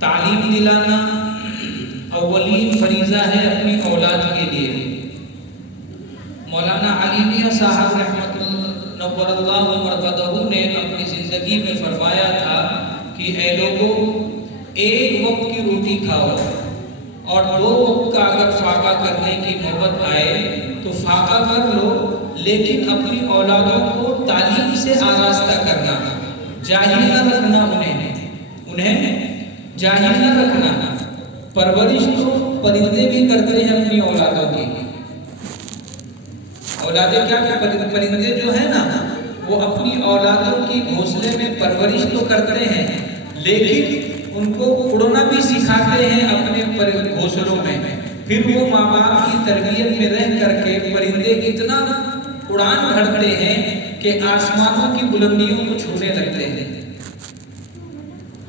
تعلیم دلانا اولین فریضہ ہے اپنی اولاد کے لیے۔ مولانا علی میاں صاحب رحمۃ نور اللہ مرقدہ نے اپنی زندگی میں فرمایا تھا کہ اے لوگوں، ایک وقت کی روٹی کھاؤ اور 2 وقت کا اگر فاقہ کرنے کی نوبت آئے تو فاقہ کر لو، لیکن اپنی اولادوں کو تعلیم سے آراستہ کرنا، جاہل نہ رکھنا، انہیں جاہل نہ رکھنا۔ پرورش تو پرندے بھی کرتے ہیں اپنی اولادوں کی۔ اولادیں کیا پرندے جو ہیں نا، وہ اپنی اولادوں کی گھونسلے میں پرورش تو کرتے ہیں، لیکن ان کو اڑنا بھی سکھاتے ہیں اپنے گھونسلوں میں۔ پھر وہ ماں باپ کی تربیت میں رہ کر کے پرندے اتنا اڑان بھرتے ہیں کہ آسمانوں کی بلندیوں کو چھونے لگتے ہیں۔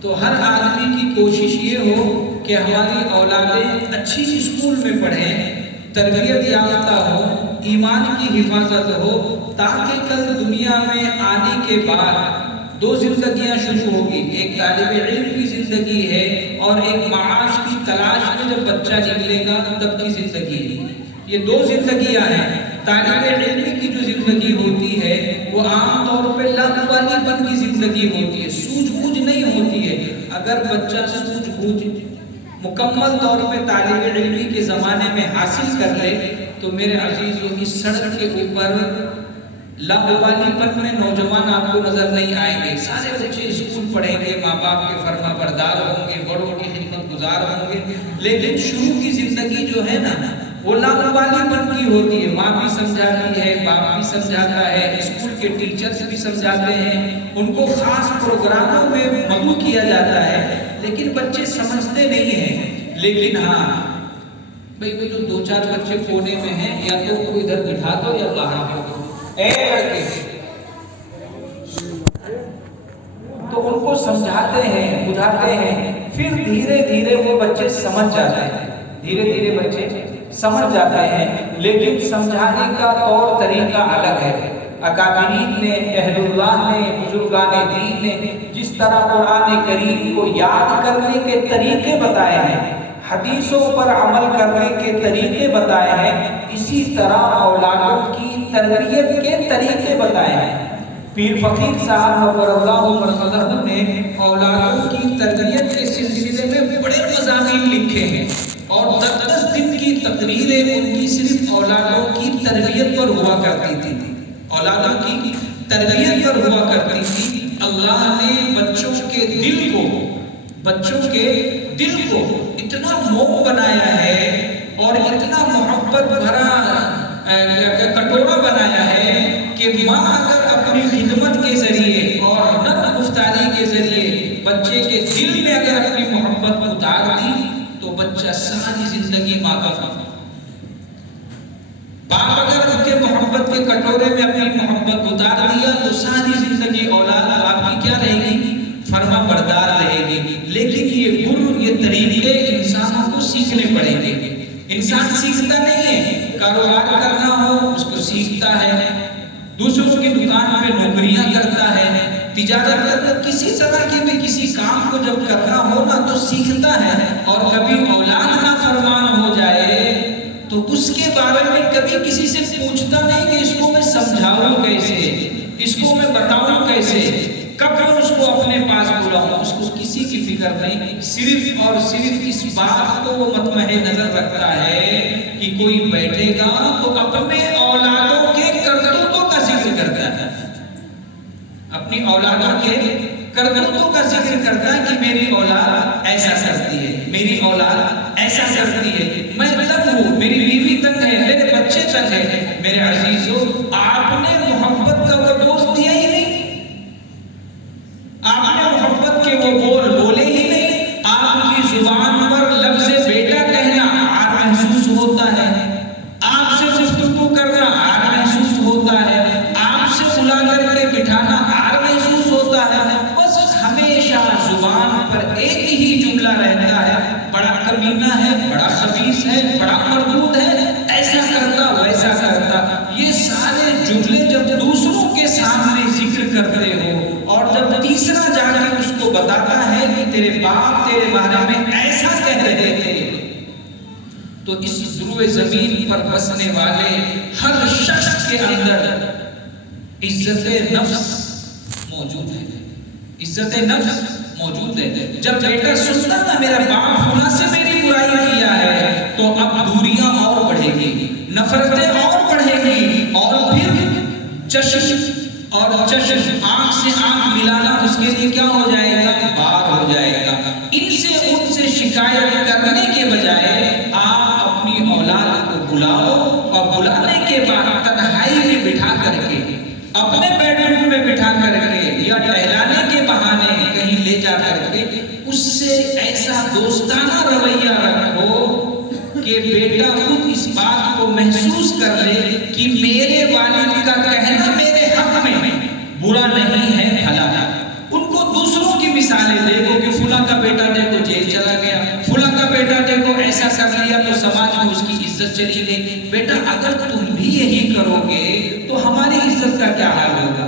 تو ہر آدمی کی کوشش یہ ہو کہ ہماری اولادیں اچھی اسکول میں پڑھیں، تربیت یافتہ ہو، ایمان کی حفاظت ہو، تاکہ کل دنیا میں آنے کے بعد 2 زندگیاں شروع ہوگی، ایک طالب علم کی زندگی ہے اور ایک معاش کی تلاش میں جب بچہ نکلے گا تب کی زندگی ہے۔ یہ 2 زندگیاں ہیں۔ طالب علم کی جو زندگی ہوتی ہے وہ عام طور پہ لاپرواہی پن کی زندگی ہوتی ہے، سوجھ بوجھ نہیں ہوتی ہے۔ اگر بچہ سوجھ بوجھ مکمل طور پہ طالب علمی کے زمانے میں حاصل کر لے تو میرے عزیزوں، اس سڑک کے اوپر لاپرواہی پن میں نوجوان آپ کو نظر نہیں آئیں گے۔ سارے بچے اسکول پڑھیں گے، ماں باپ کے فرما بردار ہوں گے، بڑوں کی خدمت گزار ہوں گے، لیکن شروع کی زندگی جو ہے نا وہ لاپرواہی پن کی ہوتی ہے۔ ماں بھی سمجھاتی ہے، باپ بھی سمجھاتا ہے، اسکول کے ٹیچرز بھی سمجھاتے ہیں، ان کو خاص پروگراموں میں مدعو کیا جاتا ہے، لیکن بچے سمجھتے نہیں ہیں۔ لیکن ہاں بھئی وہ جو 2-4 بچے کونے میں ہیں، یا تو کو ادھر بٹھا دو یا باہر دو، اے لڑکے، تو ان کو سمجھاتے ہیں، بجھاتے ہیں، پھر دھیرے دھیرے وہ بچے سمجھ جاتے ہیں، دھیرے دھیرے بچے سمجھ جاتے ہیں، لیکن سمجھانے کا طور طریقہ الگ ہے۔ اکابرین نے، اہل اللہ نے، بزرگان دین نے جس طرح قرآن کریم کو یاد کرنے کے طریقے بتائے ہیں، حدیثوں پر عمل کرنے کے طریقے بتائے ہیں، اسی طرح اولادوں کی تربیت کے طریقے بتائے ہیں۔ پیر فقیر صاحب نور اللہ مرقدہ نے اولادوں کی تربیت کے سلسلے میں بڑے مضامین لکھے ہیں، اور 10 دن کی تقریریں ان کی صرف اولادوں کی تربیت پر ہوا کرتی تھی، اولادوں کی تربیت پر ہوا کرتی تھی۔ اللہ نے بچوں کے دل کو اتنا موم بنایا ہے اور اتنا محبت بھرا کٹورا بنایا ہے کہ ماں اگر اپنی خدمت کے ذریعے اور نرم گفتاری کے ذریعے بچے کے دل میں اگر اپنی محبت اتار دی تو بچہ ساری زندگی ماں کا باپ اگر ان کے محبت کے کٹورے میں اپنی محبت اتار دیا تو ساری زندگی اولاد آپ کی کیا رہے گی؟ فرما بردار رہے گی۔ لیکن یہ طریقے انسانوں کو سیکھنے پڑیں گے۔ انسان سیکھتا نہیں ہے، کاروبار کرنا ہو اس کو سیکھتا ہے، دوسروں کی دکان پہ نوکریاں کرتا ہے، تجارت کرتا، کسی طرح کے بھی کسی کام کو جب کرنا ہو نا تو سیکھتا ہے۔ اور کبھی اولاد نافرمان ہو جائے تو اس کے بارے میں کبھی کسی سے پوچھتا نہیں کہ اس کو میں سمجھاؤں کیسے، اس کو میں بتاؤں کیسے، کب میں اس کو اپنے پاس بلاؤں، اس کو کسی کی فکر نہیں، صرف اور صرف اس بات کو وہ مطمئن نظر رکھتا ہے کہ کوئی بیٹھے گا تو اپنے اولادوں کے کرتوتوں کا ذکر کرتا ہے، اپنی اولادوں کے کرتوتوں کا ذکر کرتا ہے کہ میری اولاد ایسا کرتی ہے، میری اولاد ایسا کرتی ہے، میں تنگ ہوں، میری بیوی تنگ ہے، میرے بچے تنگ ہیں۔ میرے عزیزو، آپ نے محبت کا وہ دوست دیا ہی نہیں، آپ نے محبت کے وہ بول بولے ہی نہیں، آپ کی زبان پر لفظ بیٹا کہنا آج محسوس ہوتا ہے، آپ سے گفتگو کرنا آج محسوس ہوتا ہے، آپ سے بلا کر کے بٹھانا آج محسوس ہوتا ہے، بس ہمیشہ زبان پر ایک ہی جملہ رہتا ہے، بڑا کمینہ ہے، بڑا خبیث ہے، بڑا مردود ہے، ایسا کرتا ویسا کرتا۔ یہ سارے جملے جب دوسروں کے سامنے ذکر کرتے ہو اور جب تیسرا جا کے اس کو بتاتا ہے کہ تیرے باپ تیرے بارے میں ایسا کہہ رہے تھے، تو اس ضروع زمین پر بسنے والے ہر شخص کے اندر عزت نفس موجود ہے، عزت نفس موجود ہے۔ جب بیٹا سنتا نا میرا باپ فلاں سے میری برائی کیا ہے، تو اب دوریاں اور بڑھے گی، نفرتیں اور بڑھے گی، اور پھر چشم اور چشم، آنکھ سے آنکھ ملانا اس کے لیے کیا ہو جائے گا؟ بار ہو جائے گا۔ ان سے شکایت کرنے کے بجائے آپ اپنی اولاد کو بلاؤ، اور بلانے کے بعد تنہائی میں بٹھا کر کے، اپنے بیڈ روم میں بٹھا کر کے، یا ٹہلانے کے بہانے کہیں لے جا کر کے اس سے ایسا دوستانہ رویہ رکھو کہ بیٹا خود اس بات کو محسوس کر لے کہ میرے والد کا کہنا میرے حق میں برا نہیں ہے، بھلا ہے۔ ان کو دوسروں کی مثالیں دے دو کہ فلاں کا بیٹا دیکھو جیل چلا گیا، فلاں کا بیٹا دیکھو ایسا کر لیا تو سماج میں اس کی عزت چلی گئی۔ بیٹا اگر تم بھی یہی کرو گے تو ہماری عزت کا کیا حال ہوگا؟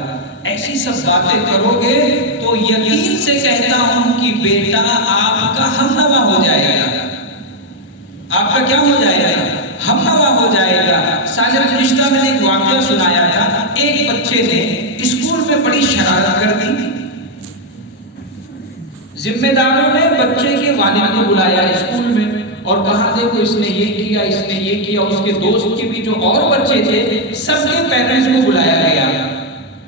ایسی سب باتیں کرو گے تو یقین سے کہتا ہوں کہ بیٹا آپ کا ہمنوا ہو جائے گا، آپ کا کیا ہو جائے گا؟ ہمنوا ہو جائے گا۔ سالہ گزشتہ میں نے ایک واقعہ سنایا تھا، ایک بچے نے اسکول میں بڑی شرارت کر دی، ذمہ داروں نے بچے کے والد کو بلایا اسکول میں اور کہا دیکھو اس نے یہ کیا، اس نے یہ کیا، اس کے دوست کے بھی جو اور بچے تھے سب کے پیرنٹس کو بلایا گیا۔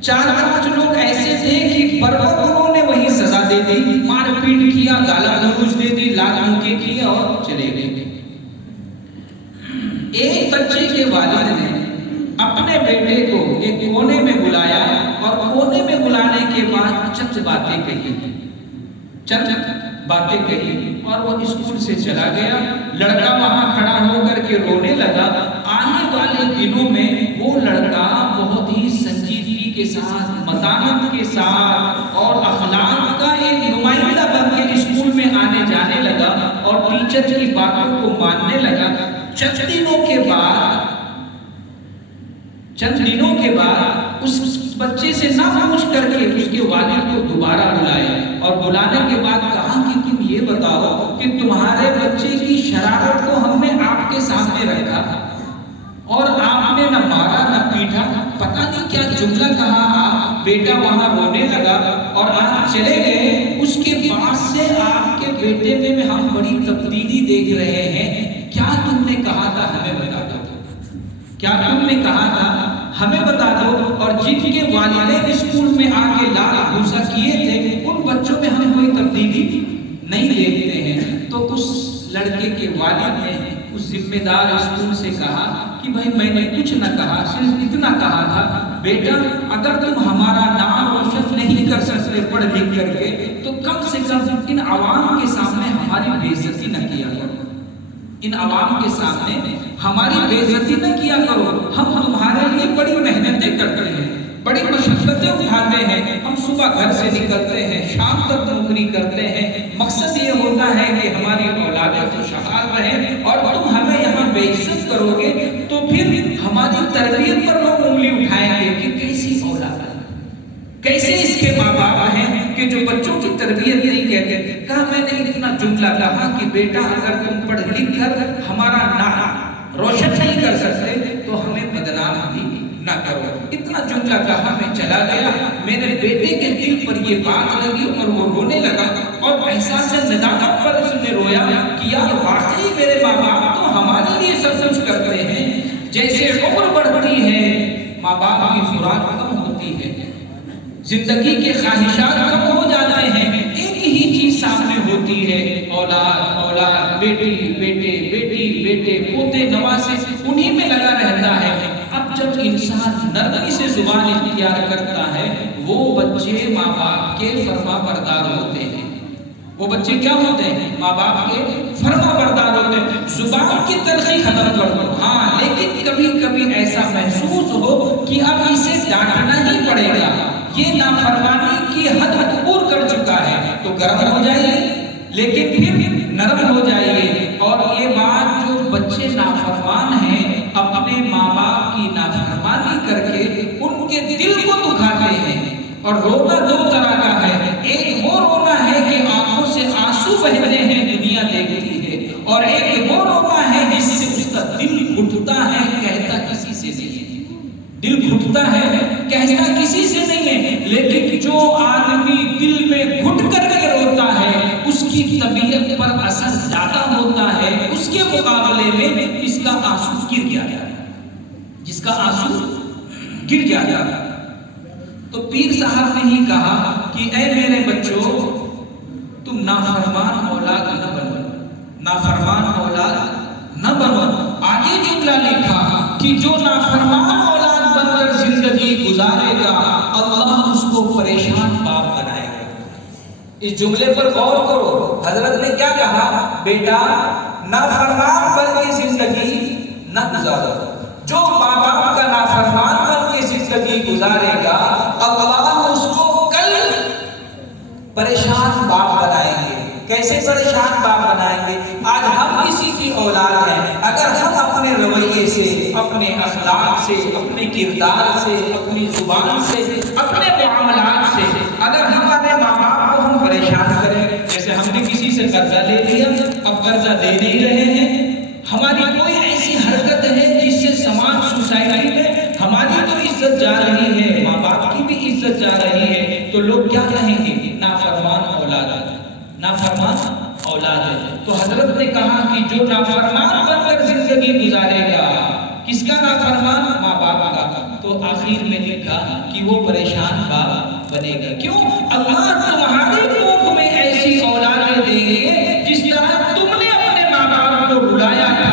4-5 لوگ ایسے تھے کہ برابر انہوں نے وہی سزا دے دی، مار پیٹ کیا، گالا گلوچ دے دی، لات منکے کیا اور چلے گئے۔ ایک بچے کے والد نے اپنے بیٹے کو ایک کونے میں بلایا اور کونے میں بلانے کے بعد چند باتیں کہی اور وہ اسکول سے چلا گیا۔ لڑکا وہاں کھڑا ہو کر کے رونے لگا۔ آنے والے دنوں میں وہ لڑکا بہت ہی سنجیدگی کے ساتھ، متانت کے ساتھ اور اخلاق کا ایک نمائندہ بن کے اسکول میں آنے جانے لگا اور ٹیچر کی باتوں کو ماننے لگا۔ چند دنوں کے بعد اس بچے سے نہ پوچھ کر کے اس کے والد کو دوبارہ بلایا اور بلانے کے بعد کہا کہ تم یہ بتاؤ کہ تمہارے بچے کی شرارت کو ہم نے آپ کے سامنے رکھا اور آپ نے نہ مارا نہ پیٹا، پتہ نہیں کیا جملہ کہا آپ، بیٹا وہاں رونے لگا اور آپ چلے گئے۔ اس کے بعد سے آپ کے بیٹے میں ہم بڑی تبدیلی دیکھ رہے ہیں۔ کیا تم نے کہا تھا ہمیں بتا دو، کیا تم نے کہا تھا ہمیں بتا دو۔ اور جن کے والدین اسکول میں آ کے لال گھوسا کیے تھے ان بچوں میں ہم کوئی تبدیلی نہیں دیکھتے ہیں۔ تو اس لڑکے کے والد نے اس ذمہ دار اسکول سے کہا کہ بھائی میں نے کچھ نہ کہا، صرف اتنا کہا تھا بیٹا اگر تم ہمارا نام روشن نہیں کر سکتے پڑھ لکھ کر کے تو کم سے کم ان عوام کے سامنے ہماری بے عزتی نہ کیا کرو، ان عوام کے سامنے ہماری بے عزتی نہ کیا کرو۔ ہم تمہارے لیے بڑی محنتیں کرتے ہیں، بڑی مشقتیں اٹھاتے ہیں، ہم صبح گھر سے نکلتے ہیں، شام تک نوکری کرتے ہیں، مقصد یہ ہوتا ہے کہ ہماری اولادیں خوشحال رہیں، اور تم ہمیں یہاں بے عزت کرو گے تو پھر ہماری تربیت پر لوگ انگلی اٹھائیں گے کہ کیسی اولاد ہے، کیسے اس کے ماں باپ ہیں کہ جو بچوں کی تربیت نہیں کہتے۔ کہا میں نے اتنا جملہ کہا کہ بیٹا اگر تم پڑھ لکھ کر ہمارا نام روشن نہیں کر سکتے تو ہمیں بدنام بھی نہ کرو۔ اتنا جملہ کہا میں چلا گیا، میرے بیٹے کے دل پر یہ بات لگی اور وہ رونے لگا اور احساس ندامت پر اس نے رویا کہ یار واقعی میرے ماں باپ تو ہمارے لیے سب کچھ کرتے ہیں۔ جیسے عمر بڑھتی ہے ماں باپ کی خوراک کم ہوتی ہے، زندگی کے خواہشات کم ہو جاتے ہیں، ایک ہی چیز سامنے ہوتی ہے، اولاد اولاد، بیٹی بیٹے بیٹی بیٹے پوتے نواسے، انہی میں لگا رہتا ہے۔ اب جب انسان نرمی سے زبان اختیار کرتا ہے وہ بچے ماں باپ کے فرما بردار ہوتے ہیں، وہ بچے کیا ہوتے ہیں؟ ماں باپ کے فرما بردار ہوتے ہیں۔ زبان کی تلخی ختم کر دو، ہاں لیکن کبھی کبھی ایسا محسوس ہو کہ اب اسے ڈانٹنا ہی پڑے گا، یہ نافرمانی کی حد عبور کر چکا ہے، تو گرم ہو جائیے لیکن پھر نرم ہو جائیے۔ اور یہ بات جو بچے نافرمان ہیں اپنے ماں باپ کی نافرمانی کر کے ان کے دل کو دکھاتے ہیں، اور رونا دو طرح کا ہے، ایک وہ رونا ہے کہ آنکھوں سے آنسو آنسو بہتے ہیں دنیا دیکھتی ہے، اور ایک وہ روتا ہے جس سے اس کا دل گھٹتا ہے، کہتا کسی سے نہیں ہے، دل گھٹتا ہے کہتا کسی سے نہیں ہے، لیکن جو آدمی دل میں گھٹ کر کے روتا ہے اس کی طبیعت پر اثر زیادہ ہوتا ہے اس کے مقابلے میں اس کا آنسو گر گیا، جس کا آنسو گر گیا۔ تو پیر صاحب نے ہی کہا کہ اے میرے بچوں، تم نافرمان اولاد نہ بنو، نافرمان اولاد نہ بنو۔ آگے جملہ لکھا کہ جو نافرمان اولاد بن کر زندگی گزارے گا اللہ اس کو پریشان باپ بنائے گا۔ اس جملے پر غور کرو، حضرت نے کیا کہا؟ بیٹا نافرمان بن کے زندگی نہ گزارو، جو ماں باپ کا نافرمان بن کے زندگی گزارے گا اللہ اس کو کل پریشان باپ بنائیں گے۔ کیسے پریشان باپ بنائیں گے؟ آج ہم کسی کی اولاد ہیں، اگر ہم اپنے رویے سے، اپنے اخلاق سے، اپنے کردار سے، اپنی زبان سے، اپنے معاملات سے اگر ہمارے ماں باپ کو ہم پریشان کریں، جیسے ہم نے کسی سے قرضہ لے لیا، اب قرضہ دے نہیں رہے ہیں، ہماری کوئی ایسی حرکت ہے جس سے سماج سوسائٹی میں ہماری تو عزت جا رہی ہے، ماں باپ کی بھی عزت جا رہی ہے، تو لوگ کیا کہیں گے؟ نافرمان اولاد ہے، نافرمان اولاد ہے۔ تو حضرت نے کہا کہ جو نافرمان بن کر زندگی گزارے گا، کس کا نافرمان؟ ماں باپ کا۔ تو آخر میں لکھا کہ وہ پریشان باپ بنے گا۔ کیوں؟ اللہ تمہاری کوکھ میں ایسی اولادیں دیں گے جس طرح تم نے اپنے ماں باپ کو رلایا تھا،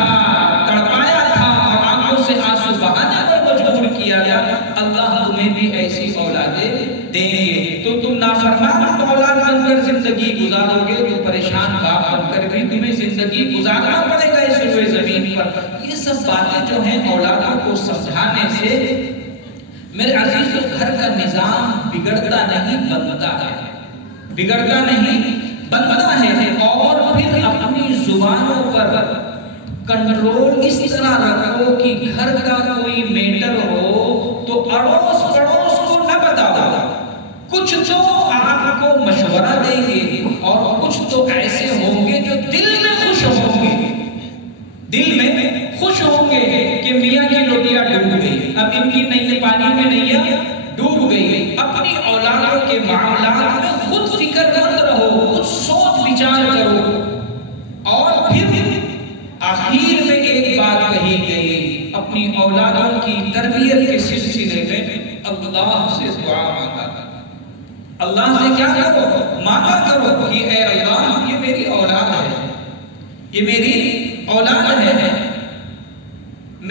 تڑپایا تھا اور آنکھوں سے آنسو بہانے پر مجبور کیا گیا، اللہ تمہیں بھی ایسی اولادیں دیں گے۔ تو تم نافرمان اولاد بن کر زندگی گزارو گے تو پریشان باپ بن کر بھی تمہیں زندگی گزارنا پڑے گا اس روئے زمین پر۔ یہ سب باتیں جو ہیں اولادوں کو سمجھانے سے میرے عزیزو گھر کا نظام بگڑتا نہیں بنتا ہے، بگڑتا نہیں بنتا ہے۔ اور پھر اپنی زبانوں پر کنٹرول اس طرح رکھو کہ گھر کا کوئی میٹر ہو تو اڑوس پڑوس کو نہ بتاؤ، کچھ تو آپ کو مشورہ دیں گے اور کچھ تو ایسے ہوں گے جو دل میں خوش ہوں گے، دل میں خوش ہوں گے کہ میاں کی لوٹیا ڈوب گئی، اب ان کی نئی پانی میں نیا ڈوب گئی۔ اپنی اولادوں کے معاملات میں خود فکر مند رہو، خود سوچ بچار کرو۔ اور پھر آخر میں ایک بات کہی گئی، اپنی اولادوں کی تربیت کے سلسلے میں اللہ سے دعا مانگا، اللہ سے کیا کرو؟ مانگا کرو کہ اے اللہ یہ میری اولاد ہے، یہ میری اولاد ہے،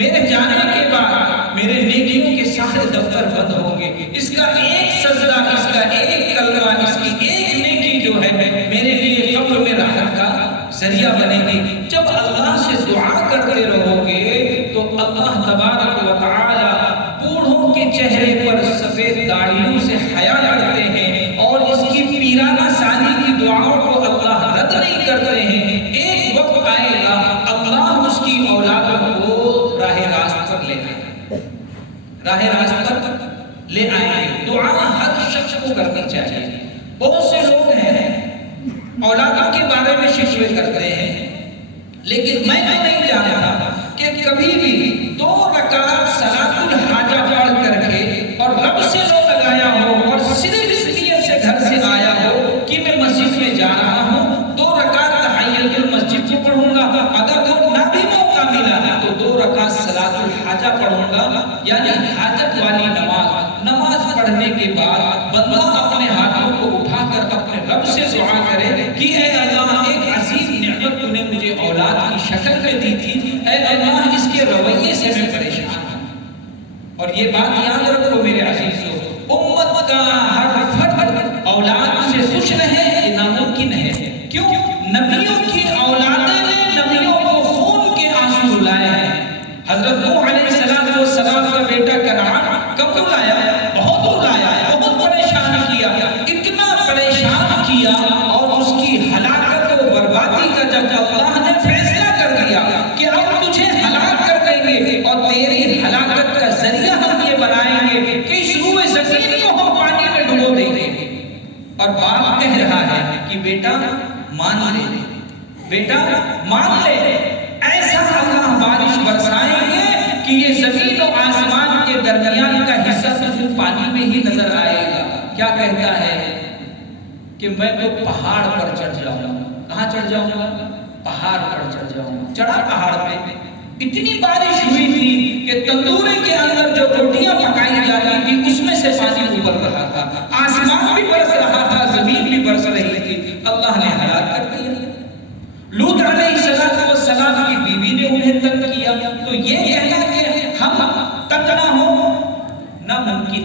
میرے جانے کے بعد میرے نیکیوں کے سارے دفتر بند ہوں گے، اس کا ایک سجدہ، اس کا ایک کلمہ، اس کی ایک نیکی جو ہے میرے لیے قبر میں راحت کا ذریعہ بنے گی۔ جب اللہ سے دعا کرتے رہو گے تو اللہ تبارک و تعالی بوڑھوں کے چہرے پر سفید داڑھیوں سے حیا کرتے ہیں اور اس کی پیرانہ سالی کی دعاؤں کو اللہ رد نہیں کرتے ہیں۔ ایک وقت آئے گا اللہ اس کی اولادوں کو راہ راست پر لے آئے گا، راہ راست پر لے آئیں گے۔ دعا ہر شخص کو کرنی چاہیے۔ بہت سے لوگ ہیں اولادوں کے بارے میں شکوے کرتے ہیں، لیکن میں نہیں جانتا کہ کبھی بھی 2 رکعت صلاۃ الحاجہ پڑھ کر کے اور رب سے رو لگایا ہو اور صرف اس نیت سے گھر سے آیا ہو کہ میں مسجد میں جا رہا ہوں، 2 رکعت تحیۃ المسجد کو پڑھوں گا، اگر وہ نہ بھی موقع ملا تو 2 رکعت صلاۃ الحاجہ پڑھوں گا، یعنی حاجت والی نماز پڑھنے کے بعد بندہ اپنے ہاتھوں کو اٹھا کر اپنے رب سے دعا کرے کہ اے اللہ ایک عظیم نعمت تو نے مجھے اولاد کی شکل میں دی تھی، اے اللہ اس کے رویے سے میں پریشان ہوں۔ اور یہ بات یاد رکھو میرے عزیزو، امت کا ہر فرد اولاد سے خوش رہے یہ ناممکن ہے۔ کیوں؟ نبیوں کی اولادیں نے نبیوں کو خون کے آنسو رلائے ہیں۔ حضرت نوح علیہ السلام کا بیٹا کنعان کب رلایا؟ بہت رلایا، بہت پریشان کیا، اتنا پریشان کیا اور اس کی ہلاکت و بربادی کا جب اللہ نے فیصلہ کر دیا کہ اب تجھے ہلاک کر دیں گے اور تیری ہلاکت کا ذریعہ ہم یہ بنائیں گے کہ اس روئے زمین کو ہم پانی میں ڈبو دیں گے، اور باپ کہہ رہا ہے کہ بیٹا مان لے، بیٹا مان لے، ایسا اللہ بارش برسائیں گے کہ یہ زمین و آسمان کے درمیان کا حصہ صرف پانی میں ہی نظر آئے گا۔ کیا کہتا ہے کہ میں تو پہاڑ پر چڑھ جاؤں گا۔ کہاں چڑھ جاؤں گا؟ پہاڑ پر چڑھ جاؤں گا۔ چڑھا پہاڑ پہ، اتنی بارش ہوئی تھی کہ تندورے کے اندر جو روٹیاں پکائی جاتی تھی اس میں سے پانی ابل رہا تھا، آسمان بھی برس رہا تھا، زمین بھی برس رہی تھی۔ اللہ نے ہلاک کر دیا۔ لوط علیہ السلام کی بیوی نے انہیں تنگ کیا، تو یہ کہنا کہ ہم تنگ نہ ہوں، ناممکن،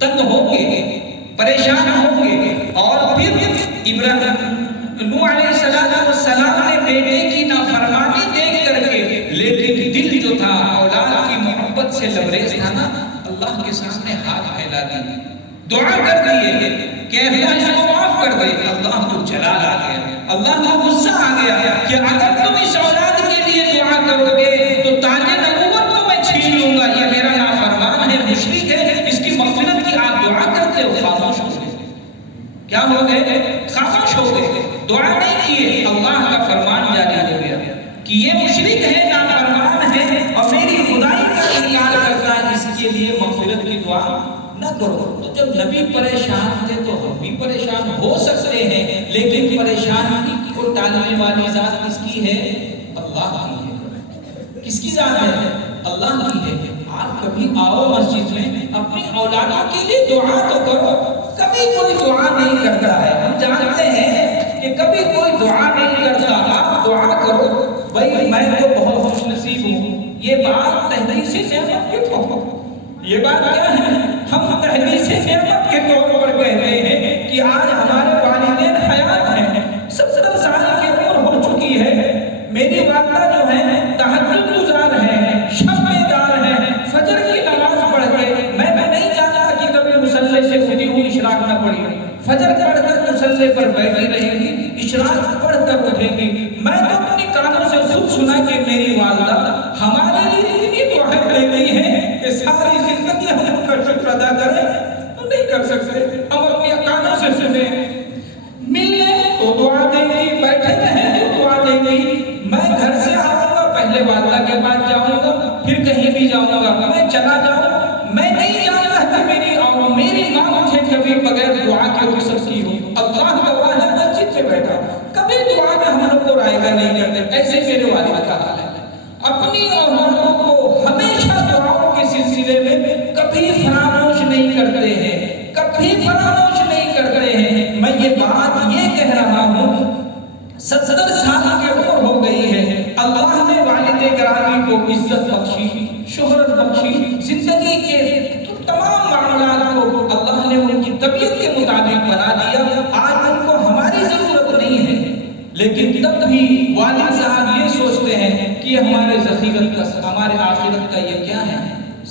تنگ ہوں گے، پریشان ہوں گے۔ اور پھر نوح علیہ السلام نے بیٹے کی نافرمانی دیکھ کر کے، لیکن دل جو تھا اولاد کی محبت سے لبریز تھا نا، اللہ کے سامنے ہاتھ پھیلا دیے، دعا کر دیے کہ اللہ اس کو معاف کر دے۔ اللہ کو جلال آ گیا، اللہ کو غصہ آ گیا کہ اگر تم اس اولاد کے لیے دعا کرو گے تو تاج نبوت کو میں چھین لوں گا، یہ میرا نافرمان ہے، مشرک ہے، اس کی مغفرت کی آپ دعا کرتے ہو۔ خاموش ہو گئے۔ کیا ہو گئے؟ خاموش ہو گئے، دعا نہیں کیے۔ اللہ کا فرمان جاری ہو گیا کہ یہ مشرک ہے، نافرمان ہے اور میری خدائی کا انکار کرتا ہے، اس کے لیے مغفرت کی دعا نہ کرو۔ تو جب نبی پریشان تھے تو ہم بھی پریشان ہو سکتے ہیں، لیکن پریشانی کو ٹالنے والی ذات کس کی ہے؟ اللہ کی ہے۔ کس کی ذات ہے؟ اللہ کی ہے۔ آپ کبھی آؤ مسجد میں، اپنی اولادوں کے لیے دعا تو کرو۔ کبھی کوئی دعا نہیں کرتا ہے، ہم جانتے ہیں کہ کبھی کوئی دعا نہیں کرتا۔ آپ دعا کرو، بھائی میں تو بہت خوش نصیب ہوں۔ یہ بات تحدیث نعمت کے طور، یہ بات کیا ہے؟ ہم تحدیث نعمت کے طور پر کہتے ہیں کہ آج ہمارے والدین حیات ہیں، 70 سال کی عمر ہو چکی ہے، میری والدہ جو ہے تہجد گزار ہے، شب بیدار ہے، فجر کی نماز پڑھ کے، میں نہیں جانتا کہ کبھی مصلی سے اٹھی ہوئی اشراق نہ پڑھی، فجر پڑھ کر مصلی پر بیٹھی رہیں گی، اشراق پڑھ کر اٹھیں گی۔ میں تو اپنی کانوں سے خود سنا کہ میری والدہ ہمارے لیے اتنی دعائیں دیتی ہیں کہ ساری زندگی ہم ان کا شکر ادا کریں تو نہیں کر سکتے۔ ہم اپنی کانوں سے سنیں، ملنے تو دعا دیں گی، بیٹھے رہیں تو دعا دیں گی۔ میں گھر سے آؤں گا، پہلے والدہ کے پاس جاؤں گا، پھر کہیں بھی جاؤں گا، میں چلا جاؤں، میں نہیں جانتا کہ میری ماں مجھے کبھی بغیر دعا کے رک سکتی ہو۔ اللہ گواہ ہے، مسجد میں بیٹھا، کبھی دعا میں ہم لوگ کو رائے گا نہیں کرتے۔ ایسے میرے والد کا حال ہے، اپنی اولادوں کو ہمیشہ دعاؤں کے سلسلے میں کبھی فراموش نہیں کرتے ہیں، کبھی فراموش نہیں کرتے ہیں۔ میں یہ بات یہ کہہ رہا ہوں، 70 سال کی عمر ہو گئی ہے، اللہ نے والد گرامی کو عزت بخشی، شہرت بخشی، زندگی کے تمام معاملات کو اللہ نے ان کی طبیعت کے مطابق بنا دیا۔ آج ان کو ہماری ضرورت نہیں ہے، لیکن تب بھی والد صاحب یہ سوچتے ہیں کہ یہ ہمارے ذخیرت کا، ہمارے آخرت کا یہ کیا ہے؟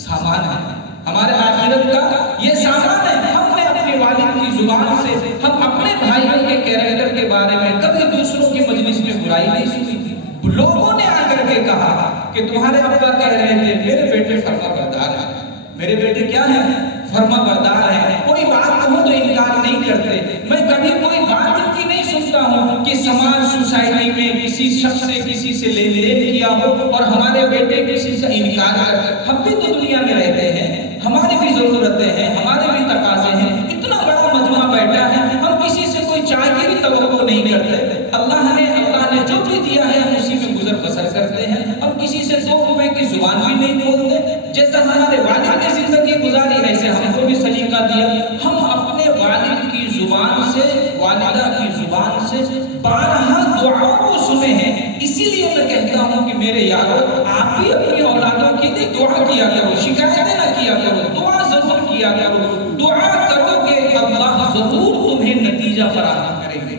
سامان ہے، ہمارے آخرت کا یہ سامان ہے۔ ہم نے اپنے والد کی زبان سے، ہم اپنے بھائیوں کے کیریکٹر کے بارے میں کبھی دوسروں کی مجلس میں برائی نہیں سنی تھی۔ لوگوں نے آ کر کے کہا کہ تمہارے ابا کہہ رہے تھے میرے بیٹے فرما بردار ہیں، میرے بیٹے کیا ہیں؟ فرما بردار ہیں، کوئی بات کہوں تو انکار نہیں کرتے۔ میں کبھی کوئی بات ان کی نہیں سنتا ہوں کہ سماج سوسائٹی میں کسی شخص سے کسی سے لین دین کیا ہو اور ہمارے بیٹے کسی سے انکار کر۔ ہم بھی تو دنیا میں رہتے ہیں، ہماری بھی ضرورتیں ہیں، ہمارے بھی تقاضے ہیں، اتنا بڑا مجمع بیٹھا ہے، ہم کسی سے کوئی چائے کی بھی توقع نہیں کرتے۔ اللہ نے جو بھی دیا ہے ہم اسی میں گزر بسر کرتے ہیں، ہم کسی سے 2 روپے کی زبان بھی نہیں بولتے۔ جیسا ہمارے والد نے زندگی گزاری ایسے ہم کو بھی سلیقہ دیا۔ ہم اپنے والد کی زبان سے، والدہ کی زبان سے 12 دعاؤں کو سنے ہیں۔ اسی لیے میں کہتا ہوں کہ میرے یارو، آپ بھی اپنی اولادوں کے لیے دعا کیا کرو، شکایتیں نہ کیا کرو، دعا ضرور کیا کرو۔ دعا کرو گے اللہ ضرور تمہیں نتیجہ فراہم کریں گے۔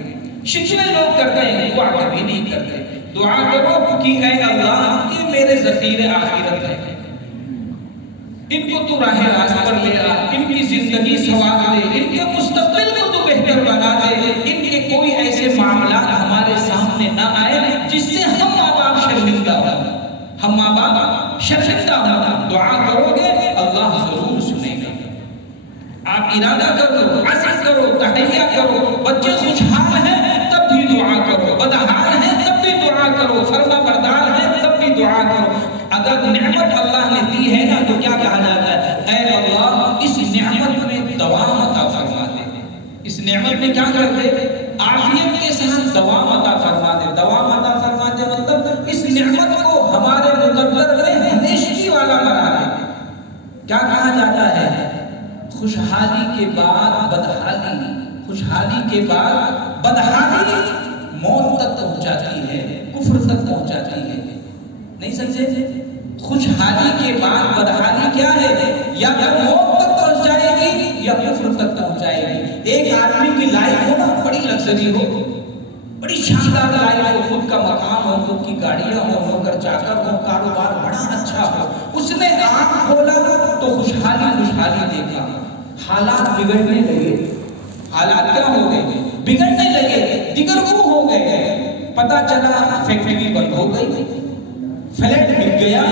شکوے لوگ کرتے ہیں، دعا کبھی نہیں کرتے۔ دعا کرو کہ اے اللہ، یہ میرے ذخیرے آخرت ہے، ان کو تو راہ راست پر لے آ، ان کی زندگی سنوار دے، ان کے مستقبل کو تو بہتر بنا دے، ان کے کوئی ایسے معاملات ہمارے سامنے نہ آئے جس سے ہم ماں باپ شرمندہ ہوں، ہم ماں باپ شرمندہ ہوں۔ دعا کرو گے اللہ ضرور سنے گا۔ آپ ارادہ کرو، عزم کرو، تحیہ کرو۔ بچے خوشحال ہیں تب بھی دعا کرو، بدحال ہیں تب کیا کہا جاتا ہے؟ خوشحالی کے بعد بدحالی، خوشحالی کے بعد بدحالی موت تک پہنچاتی ہے، کفر تک پہنچاتی ہے۔ نہیں سمجھے؟ خوشحالی کے بعد بدحالی کیا ہے؟ یا موت تک پہنچ جائے گی یا کفر تک پہنچ جائے گی۔ ایک آدمی کی لائف ہو نا بڑی لگژری ہو، بڑی شاندار لائف ہو، خود کا مکان ہو، خود کی گاڑیاں ہو، نوکر چاکر ہو، کاروبار بڑا اچھا ہو، اس نے آنکھ کھولا تو خوشحالی خوشحالی دیکھا، حالات بگڑنے لگے، حالات کیا ہو گئے؟ بگڑنے لگے، دگرگوں ہو گئے، پتہ چلا فیکٹری بند ہو گئی، فلیٹ بک گیا،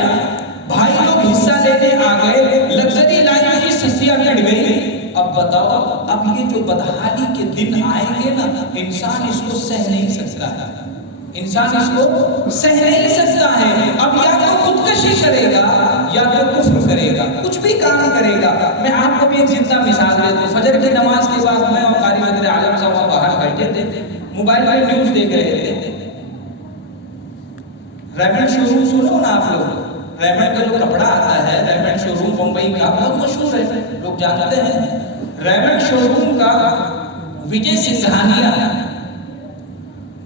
بھائی لوگ حصہ لینے آ گئے، لگژری لائف کی سسیاں کٹ گئی۔ اب بتاؤ، اب یہ جو بدحالی کے دن آئیں گے نا، انسان اس کو سہ نہیں سکتا ہے، انسان اس کو سہ نہیں سکتا ہے۔ اب یا تو خودکشی کرے گا یا تو کفر کرے گا، کچھ بھی کام کرے گا۔ میں آپ کو بھی ایک زندہ مثال دیتا ہوں۔ فجر کی نماز کے بعد میں اور قاری حضرت عالم صاحب باہر بیٹھے تھے، موبائل پر نیوز دیکھ رہے تھے۔ ریمنڈ شو روم سنو نا آپ لوگ، ریمنڈ کا جو کپڑا آتا ہے، ریمنڈ شو روم بمبئی کا بہت مشہور ہے، لوگ جانتے ہیں۔ ریمنڈ شو روم کا وجے سنگھانیا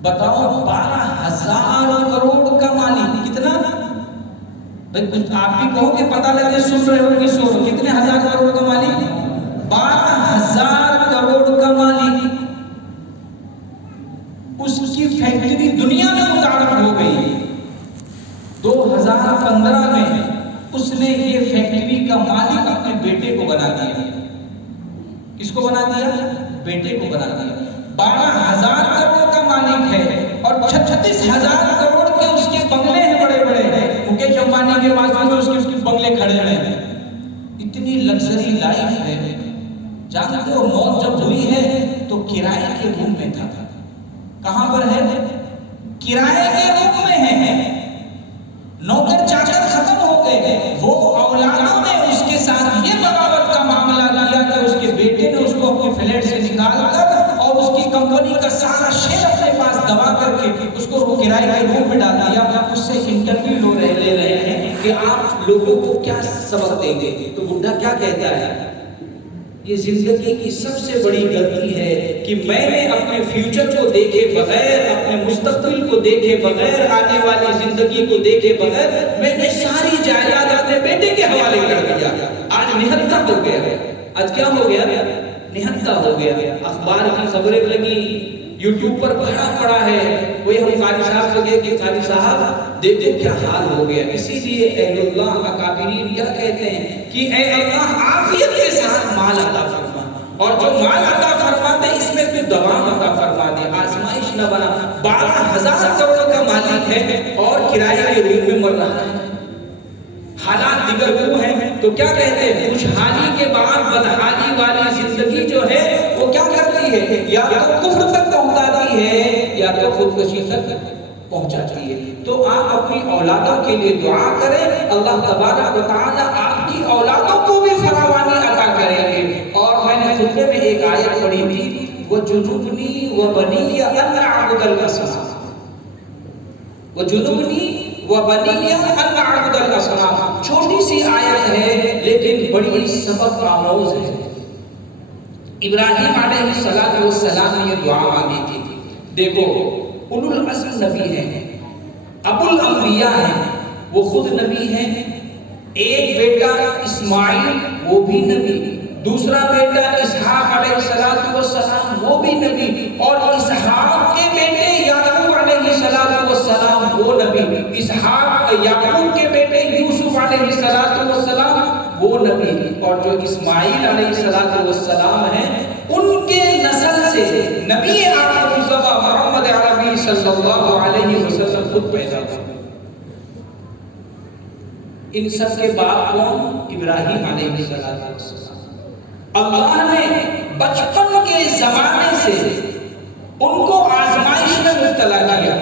بتاؤ 12,000 کروڑ کا مالک، کتنا؟ آپ بھی کہو کہ پتہ لگے سن رہے ہو کہ سو رہے ہو، کتنے ہزار کروڑ کا مالک؟ 12,000 کروڑ کا مالک۔ اس کی فیکٹری دنیا میں متعارف ہو گئی۔ 2015 میں اس نے یہ فیکٹری کا مالک اپنے بیٹے کو بنا دیا۔ کس کو بنا دیا؟ بیٹے کو بنا دیا۔ 12,000 کروڑ کا مالک ہے اور 36,000 کروڑ کے اس کے بنگلے ہیں بڑے بڑے، مکیش امبانی کے پاس میں اس کے بنگلے کھڑے ہیں۔ اتنی لگژری لائف ہے۔ جانتے ہو موت جب ہوئی ہے تو کرائے کے روم میں تھا۔ کہاں پر ہے؟ کرائے کے روم میں ہے۔ نوکر چاکر ختم ہو گئے، وہ اولادوں نے اس کے ساتھ یہ بغاوت کا معاملہ کیا کہ اس کے بیٹے نے اس کو اپنے فلیٹ سے نکال کر اور اس کی کمپنی کا سارا شیئر اپنے پاس دبا کر کے اس کو وہ کرائے کے روم میں ڈال دیا۔ اس سے انٹرویو لے رہے ہیں کہ آپ لوگوں کو کیا سبق دیں گے، تو بڈھا کیا کہتا ہے؟ یہ زندگی کی سب سے بڑی غلطی ہے کہ میں نے اپنے فیوچر کو دیکھے بغیر، اپنے مستقبل کو دیکھے بغیر، آنے والی زندگی کو دیکھے بغیر میں نے ساری جائیداد اپنے بیٹے کے حوالے کر دیا۔ آج نہتہ ہو گیا۔ آج کیا ہو گیا؟ نہتہ ہو گیا۔ اخبار کی خبریں لگی، یوٹیوب پر بھرا پڑا ہے۔ وہی ہم قاری صاحب سے کہے کہ قاری صاحب دیکھو کیا حال ہو گیا۔ اسی لیے اہل اللہ اکابرین کیا کہتے ہیں کہ اے اللہ عافیت کے ساتھ مال عطا فرما، اور جو مال عطا فرما دے اس میں تو دوام عطا فرما دے، آزمائش نہ بنا۔ 12,000 کروڑ کا مالک ہے اور کرائے کے روم میں مر رہا ہے، حالات دیگر وہ ہیں۔ تو کیا کہتے ہیں؟ خوشحالی کے بعد بدحالی والی زندگی جو ہے وہ کیا کرتی ہے؟ یا تو کفر تک پہنچاتی ہے یا تو خودکشی تک پہنچاتی ہے۔ تو آپ اپنی اولادوں کے لیے دعا کریں، اللہ تبارک و تعالیٰ آپ کی اولادوں کو بھی فراوانی عطا کریں گے۔ اور میں نے خطبے میں ایک آیت پڑھی تھی، وَجُنُبْنِي وَبَنِيَّ أَنْ أَعْبُدَ الْأَصْنَامَ، وَجُنُبْنِي وَبَنِيَّ أَنْ أَعْبُدَ الْأَصْنَامَ۔ چھوٹی سی آیت ہے لیکن بڑی سبق آموز ہے۔ ابراہیم علیہ السلام نے یہ دعا مانگی تھی۔ دیکھو اولو العزم نبی ہیں، ابو الانبیاء ہیں، وہ خود نبی ہیں۔ ایک بیٹا اسماعیل وہ بھی نبی، دوسرا بیٹا اسحاق علیہ السلام وہ بھی نبی، اور اسحاق کے بیٹے یعقوب علیہ السلام وہ نبی، یعقوب کے بیٹے یوسف علیہ السلام وہ نبی، اور جو اسماعیل علیہ السلام ہیں ان کے نسل سے نبی آخر مصطفیٰ محمد عربی صلی اللہ علیہ وسلم خود پیدا ہوئے۔ ان سب کے باپ کون؟ ابراہیم علیہ السلام۔ اللہ نے بچپن کے زمانے سے ان کو آزمائش میں مبتلا کیا۔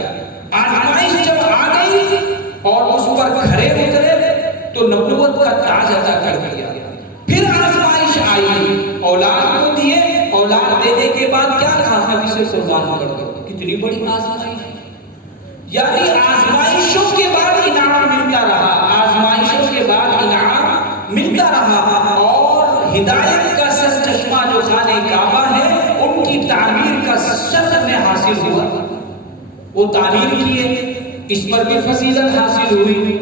آزمائش جب آ گئی اور اس پر کھرے اترے تو نبوت کا تاج عطا کر دیا۔ پھر آزمائش آئی، اولاد کو دیے، اولاد دینے کے بعد کیا کہا؟ اب اسے قربان کر دو۔ کتنی بڑی آزمائش! یعنی آزمائشوں کے بعد انعام ملتا رہا، آزمائشوں کے بعد انعام ملتا رہا۔ وہ تعمیر کیے، اس پر بھی فضیلت حاصل ہوئی،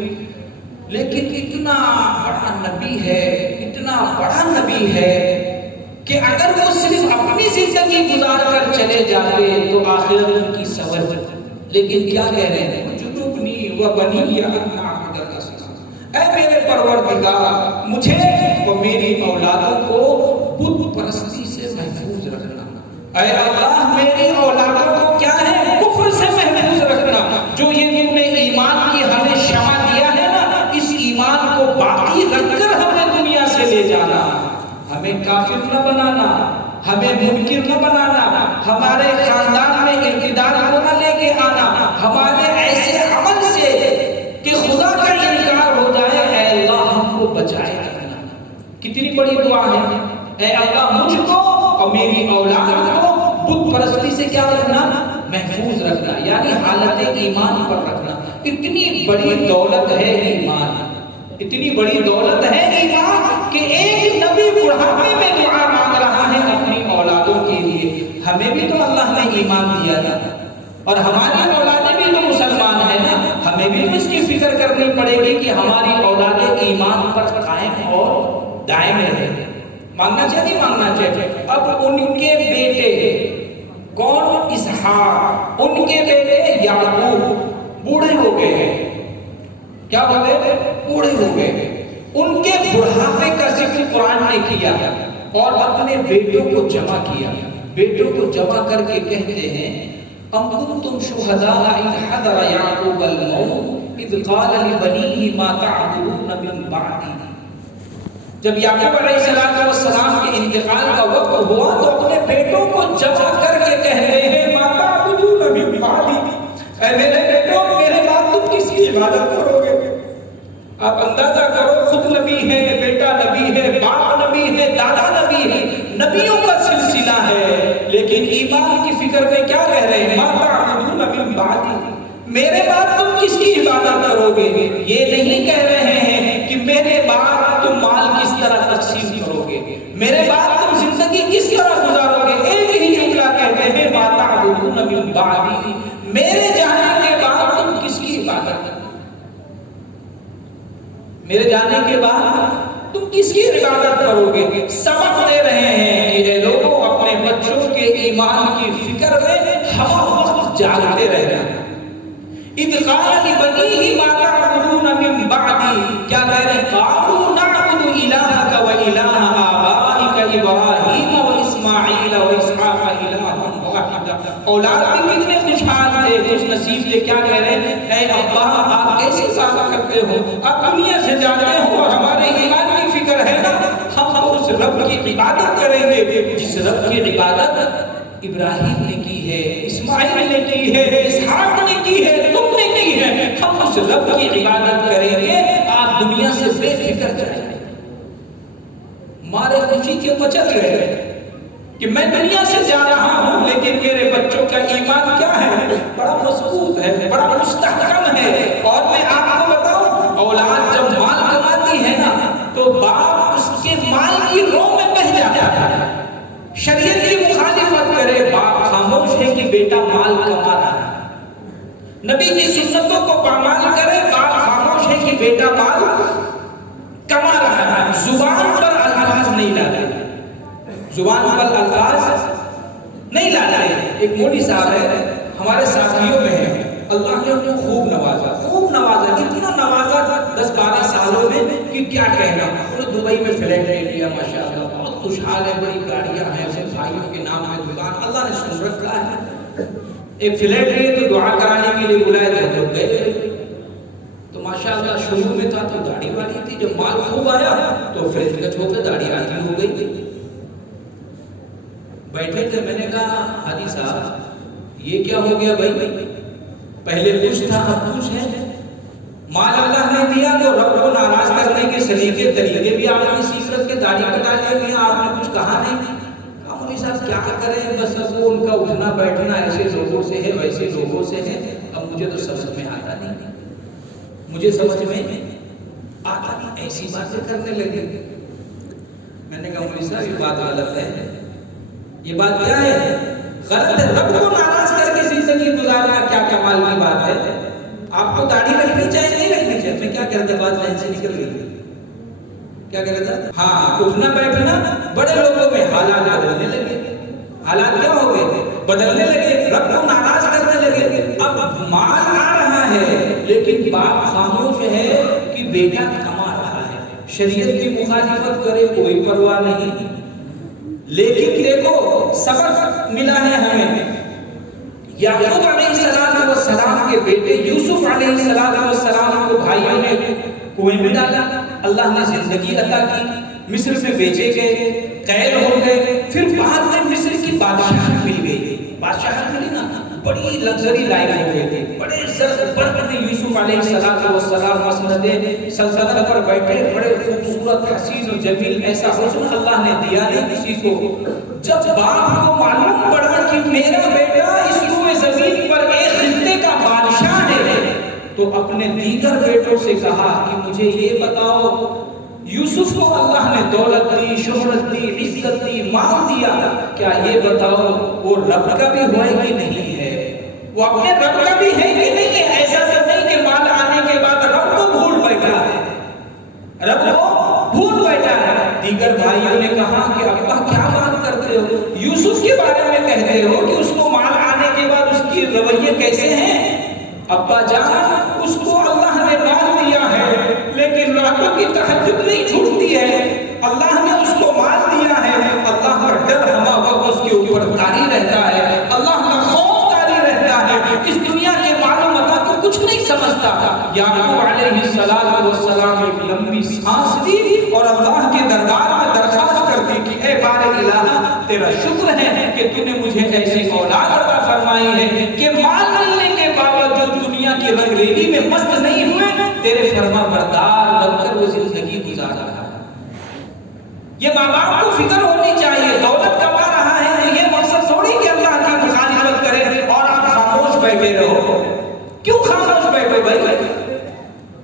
لیکن اتنا بڑا نبی ہے، اتنا بڑا نبی ہے کہ اگر وہ صرف اپنی زندگی گزار کر چلے جاتے تو آخرت ان کی سور، لیکن کیا کہہ رہے ہیں؟ جنوبنی و بنی ان نعبد الاصنام، اے میرے پروردگار مجھے و میری اولادوں کو بت پرستی سے محفوظ رکھنا، اے اللہ میری اولادوں کو کیا ہے؟ کفر سے محفوظ رکھنا، جو یہ تم نے ایمان کی ہمیں شمع دیا ہے نا، اس ایمان کو باقی رکھ کر ہمیں دنیا سے لے جانا، ہمیں کافر نہ بنانا، ہمیں منکر نہ بنانا، ہمارے خاندان میں ارتداد کو نہ لے کے آنا، ہمارے ایسے عمل سے کہ خدا کا انکار ہو جائے، اے اللہ ہم کو بچائے رکھنا۔ کتنی بڑی دعا ہے، اے اللہ مجھ کو اور میری اولاد کو بت پرستی سے کیا رکھنا؟ محفوظ رکھنا، یعنی حالت ایمان پر رکھنا۔ اتنی بڑی دولت ہے ایمان، اتنی بڑی دولت ہے ایمان کہ ایک نبی بڑھاپے میں دعا مانگ رہا ہے اپنی اولادوں کے لیے۔ ہمیں بھی تو اللہ نے ایمان دیا نا، اور ہماری اولادیں بھی تو مسلمان ہیں نا، ہمیں بھی تو اس کی فکر کرنی پڑے گی کہ ہماری اولادیں ایمان پر قائم اور دائم رہے۔ مانگنا چاہیے نہیں مانگنا چاہیے؟ اب ان کے بیٹے کون؟ اسحاق، ان کے بیٹے یعقوب بوڑھے ہو گئے ہیں، کیا ہو گئے؟ بوڑھے ہو گئے۔ ان کے بڑھاپے کا ذکر قرآن نے کیا اور اپنے بیٹوں کو جمع کیا، بیٹوں کو جمع کر کے کہتے ہیں ام کنتم شہداء اذ حضر یعقوب الموت اذ قال لبنیہ ما تعبدون من بعدی۔ جب یعقوب علیہ السلام کے انتقال کا وقت ہوا تو اپنے بیٹوں کو جمع کر کے کہہ رہے ہیں ما تعبدون من بعدی، اے میرے بیٹوں میرے بعد تم کس کی عبادت کرو گے؟ آپ اندازہ کرو، خود نبی ہے، بیٹا نبی ہے، باپ نبی ہے، دادا نبی ہے، نبیوں کا سلسلہ ہے، لیکن ایمان کی فکر میں کیا کہہ رہے ہیں؟ ما تعبدون من بعدی، میرے بعد تم کس کی عبادت کرو گے؟ یہ نہیں کہہ رہے ہیں کہ میرے بعد تم مال کس طرح تقسیم کرو گے، میرے بعد تم زندگی کس طرح گزارو گے، ایک ہی جملہ کہتے ہیں ما تعبدون من بعدی، میرے جانے کے بعد تم کس کی عبادت کرو گے؟ میرے جانے کے بعد تم کس کی عبادت کرو گے؟ سبق دے رہے ہیں کہ اے لوگوں اپنے بچوں کے ایمان کی فکر میں ہم وقت جاگتے رہ رہے ہیں۔ اذ قال لبنیہ ما تعبدون من بعدی، کیا کہہ رہے ہیں؟ قالوا نعبد الہک و الہ آبائک ابراہیم و اسماعیل و اسحاق الہا واحدا۔ اولاد بھی کتنے خوشحال تھے، خوش نصیب تھے، کیا کہہ رہے ہیں؟ اے ابا آپ کیسی بات کرتے ہو، آپ دنیا سے جاتے ہو اور ہمارے ایمان کی فکر ہے نا، ہم اس رب کی عبادت کریں گے جس رب کی عبادت ابراہیم نے کی ہے، اسماعیل نے کی ہے، اسحاق نے کی ہے، تم نے کی ہے، ہم اس رب کی عبادت کریں گے، آپ دنیا سے بے فکر جائیں گے۔ مارے خوشی کے مچل گئے کہ میں دنیا سے جا رہا ہوں لیکن میرے بچوں کا ایمان کیا ہے؟ بڑا مضبوط ہے، بڑا مستحکم ہے۔ اور میں آپ کو بتاؤں، اولاد جب مال کماتی ہے نا تو باپ اس کے مال کی رو میں بہہ جاتا ہے، شریعت کی مخالفت کرے باپ خاموش ہے کہ بیٹا مال کما رہا ہے، نبی کی سنتوں کو پامال کرے باپ خاموش ہے کہ بیٹا مال کما رہا ہے، زبان پر الفاظ نہیں لاتے، زبان پر الفاظ نہیں لاتے۔ ایک مولوی صاحب ہے ہمارے ساتھیوں میں ہے، اللہ نے ان کو خوب نوازا، اتنا نوازا 10-12 سالوں میں کہ کیا کہنا۔ انہوں نے دبئی میں فلیٹ لے لیا، ماشاءاللہ بہت خوشحال ہے، بڑی گاڑیاں ہیں، پھر بھائیوں کے نام میں دکان، اللہ نے سن رکھا ہے۔ ایک فلیٹ لیے تو دعا کرانے کے لیے بلائے تو گئے، تو ماشاءاللہ شروع میں تھا تو داڑھی والی تھی، جب مال خوب آیا تو فرینچ کٹ ہو کے داڑھی آدھی ہو گئی۔ بیٹھے تھے، میں نے کہا حاجی صاحب یہ کیا ہو گیا بھائی، پہلے کچھ تھا اب کچھ ہے، مال اللہ نے دیا تو رب کو ناراض کرنے کے سلیقے طریقے بھی آپ نے سیکھ رکھ کے داڑھی کٹا لیا، آپ نے کچھ کہا نہیں۔ مولوی صاحب کیا کریں، بس وہ ان کا اٹھنا بیٹھنا ایسے لوگوں سے ہے ویسے لوگوں سے ہے، اب مجھے تو سمجھ میں آتا نہیں، مجھے سمجھ میں آتا نہیں، ایسی باتیں کرنے لگے۔ میں نے کہا مولوی صاحب یہ بات غلط ہے، یہ بات کیا ہے؟ غلط ہے، رب کو ناراض کر کے زندگی گزارنا کیا کیا کمال کی بات ہے. آپ کو داڑھی رکھنی چاہیے نہیں رکھنی چاہیے؟ میں کیا کہہ رہا تھا، بات لائن سے نکل گئی. کیا کہہ رہا تھا؟ ہاں، اٹھنا بیٹھنا بڑے لوگوں میں حالات بدلنے لگے. حالات کیا ہو گئے؟ بدلنے لگے، رب کو ناراض کرنے لگے. اب مال آ رہا ہے لیکن باپ خاموش ہے کہ بیٹا کما رہا ہے. شریعت کی مخالفت کرے کوئی پرواہ نہیں. لیکن دیکھو سبق ملا ہے ہمیں. یعقوب علیہ السلام کے بیٹے یوسف علیہ السلام کو بھائیوں نے کنویں میں ڈالا. اللہ نے زندگی عطا کی، مصر میں بیچے گئے، قید ہو گئے. پھر بعد میں مصر کی بادشاہت مل گئی. بادشاہت ملی نا، بڑی لگژری لائف ہو گئی تھی. بڑے بڑے یوسف علیہ السلام مسند سلطنت پر بیٹھے، بڑے خوبصورت حسین و جمیل ایسا حسن اللہ نے دیا نہیں کسی کو. جب باپ کو معلوم پڑا کہ میرا بیٹا اس روئے زمین پر ایک خطے کا بادشاہ ہے، تو اپنے دیگر بیٹوں سے کہا کہ مجھے یہ بتاؤ، یوسف کو اللہ نے دولت دی، شہرت دی، عزت دی، مال دیا، کیا یہ بتاؤ وہ رب کا بھی ہوئے کہ نہیں ہے؟ وہ اپنے رب کا بھی ہے کہ نہیں ہے؟ ایسا تو نہیں کہ مال آنے کے بعد رب کو بھول بیٹھا ہے. رب کو بھول بیٹھا ہے. دیگر بھائیوں نے کہا کہ ابا کیا بات کرتے ہو؟ یوسف کے بارے میں کہتے ہو کہ اس کو مال آنے کے بعد اس کی رویے کیسے ہیں؟ ابا جان، اس کو اللہ نے مال دیا ہے لیکن راتوں کی تہجد نہیں چھوٹتی ہے. اللہ نے اس کو مال دیا ہے، اللہ کا ڈر ہما وقت اس کے اوپر طاری رہتا ہے، اللہ کا خوف طاری رہتا ہے. اس دنیا کے مال و متاع کو کچھ نہیں سمجھتا. یعقوب علیہ السلام ایک لمبی سانس لی اور اللہ کے دربار میں درخواست کر دی کہ اے بار الہ، تیرا شکر ہے کہ تو نے مجھے ایسی اولاد عطا فرمائی ہے کہ مال ملنے کے باوجود دنیا کی رنگ ریلی میں مست نہیں ہوئے، تیرے فرما بردار بن کر وہ زندگی گزار رہا ہے. یہ ماں باپ کو فکر ہونی چاہیے. دولت کما رہا ہے تو یہ مقصد تھوڑی کہ اللہ کی مخالفت کرے اور آپ خاموش بیٹھے رہو. کیوں خاموش بیٹھو بھائی؟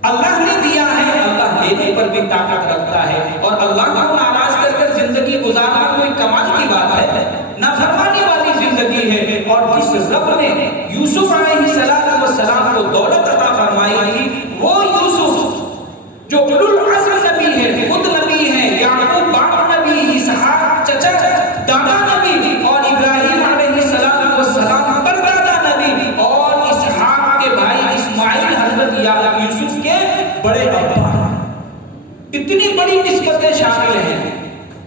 اللہ نے دیا ہے، اللہ لینے پر بھی طاقت رکھتا ہے. اور اللہ کو ناراض کر زندگی گزارنا کوئی کمال کی بات ہے؟ نافرمانی والی زندگی ہے. اور جس رب نے یوسف علیہ السلام کو دولت عطا فرمائی تھی، وہ یوسف جو اولو العزم نبی ہے، خود نبی ہے، یعقوب باپ نبی، اسحاق چچا دادا نبی، اور ابراہیم علیہ السلام پردادا نبی، اور اسحاق کے بھائی اسماعیل حضرت یوسف کے بڑے ابا. اتنی بڑی نسبتیں شامل ہیں،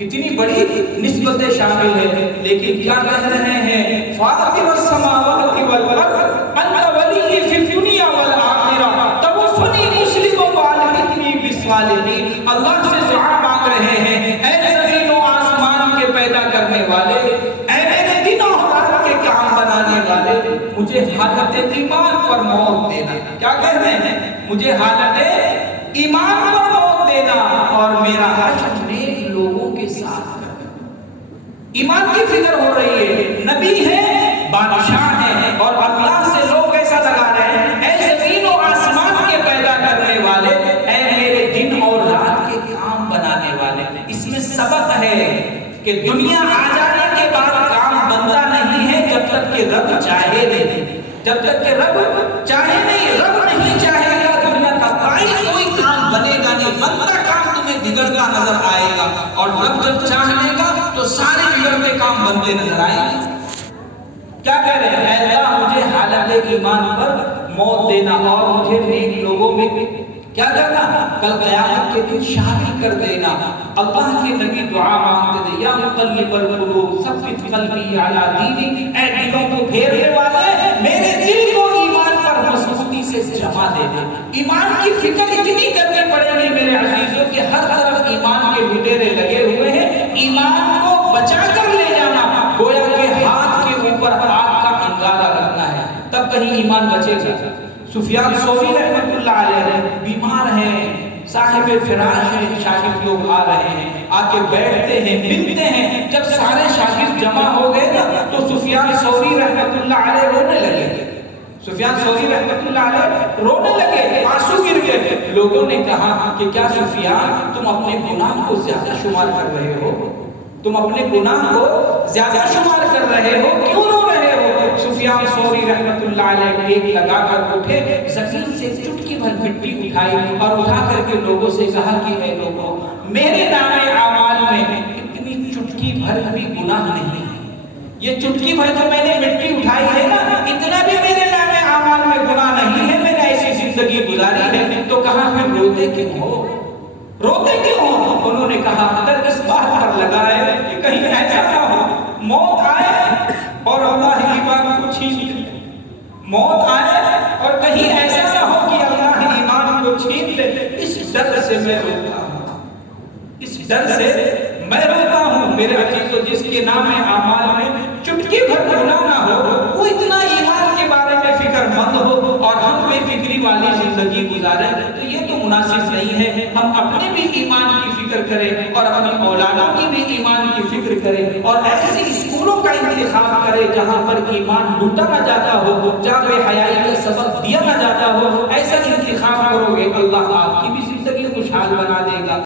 اتنی بڑی نسبتیں شامل ہیں. لیکن کیا کہہ رہے ہیں؟ فاطر السماوات والارض انت ولی فی الدنیا والآخرہ توفنی مسلما والحقنی بالصالحین. اللہ سے دعا مانگ رہے ہیں، اے زمین و آسمان کے پیدا کرنے والے، اے میرے دن اور رات کے کام بنانے والے، مجھے حالت ایمان پر موت دینا. کیا کہہ رہے ہیں؟ مجھے حالت ایمان پر موت دینا اور میرا حشر نیک لوگوں کے ساتھ کرنا. ایمان کی فکر ہو رہی ہے. نبی ہے، بادشاہ ہے، اور اللہ سے لوگ ایسا لگا رہے ہیں، اے زمین و آسمان کے پیدا کرنے والے، اے میرے دن اور رات کے کام بنانے والے. اس میں سبق ہے کہ دنیا آ جانے کے بعد کام بنتا نہیں ہے جب تک کہ رب چاہے نہیں. جب تک کہ رب چاہے نہیں، رب نہیں چاہے گا دنیا کا کوئی کام بنے گا نہیں. بنتا کام تمہیں بگڑتا نظر آئے گا، اور رب جب چاہے گا تو سارے بگڑتے کام بنتے نظر آئیں گے. کیا کہہ رہے ہیں؟ اے اللہ مجھے حالت ایمان پر موت دینا اور مجھے نیک لوگوں میں کیا کرنا؟ کل قیامت کے دن شامل کر دینا. اللہ کے نبی دعا مانگتے تھے، یا مقلب القلوب ثبت قلبی علی دینک، اے دلوں کو پھیرنے والے میرے دل کو ایمان پر مضبوطی سے جما دے دے. ایمان کی فکر اتنی کرنی پڑے گی میرے عزیزوں کہ ہر طرف ایمان کے لٹیرے لگے ہوئے ہیں. ایمان کو بچا کر لے جانا، گویا کہ ہاتھ کے اوپر آگ کا انگارہ رکھنا ہے، تب کہیں ایمان بچے گا. سفیان ثوری رحمۃ اللہ علیہ بیمار ہیں، صاحب فراش ہیں، شاگرد لوگ آ رہے ہیں، آ کے بیٹھتے ہیں، ملتے ہیں. جب سارے شاگرد جمع ہو گئے نا تو سفیان ثوری رحمۃ اللہ علیہ رونے لگے. سفیان ثوری رحمۃ اللہ علیہ رونے لگے، آنسو گر گئے. لوگوں نے کہا کہ کیا سفیان تم اپنے گناہ کو زیادہ شمار کر رہے ہو؟ تم اپنے گناہ کو زیادہ شمار کر رہے ہو، کیوں رو رہے ہو؟ سفیان ثوری رحمۃ اللہ علیہ ٹیک لگا کر اٹھے، زمین سے چٹکی بھر مٹی اٹھائی اور اٹھا کر کے لوگوں سے کہا کہ اے لوگوں، میرے نام اعمال میں اتنی چٹکی بھر بھی گناہ نہیں ہے، یہ چٹکی بھر جو میں نے مٹی اٹھائی ہے نا، اتنا بھی میرے نام اعمال میں گناہ نہیں ہے، میں نے ایسی زندگی گزاری ہے۔ تو کہا پھر روتے کیوں ہو، روتے کیوں ہو؟ انہوں نے کہا اگر اس بات پر لگا ہے کہ کہیں ایسا نہ ہو موت آئے اور اللہ ایمان کو چھین لے، موت آئے اور کہیں ایسا نہ ہو کہ اللہ ایمان کو چھین لے، اس ڈر سے میں روتا ہوں، اس ڈر سے میں روتا ہوں۔ میرے عزیزو، جس کے نام اعمال میں چٹکی بھر گناہ نہ ہو، وہ اتنا ایمان کے بارے میں فکر مند ہو اور ہم بے فکری والی زندگی گزاریں، تو یہ تو مناسب نہیں ہے۔ ہم اپنے بھی ایمان کی فکر کریں اور اپنی اولادوں کی بھی ایمان کی فکر کریں، اور ایسے اسکولوں کا انتخاب کریں جہاں پر ایمان لوٹا نہ جاتا ہو، جہاں بے حیائی کا سبق دیا نہ جاتا ہو۔ ایسا انتخاب کرو گے، اللہ آپ کی بھی زندگی خوشحال بنا دے گا۔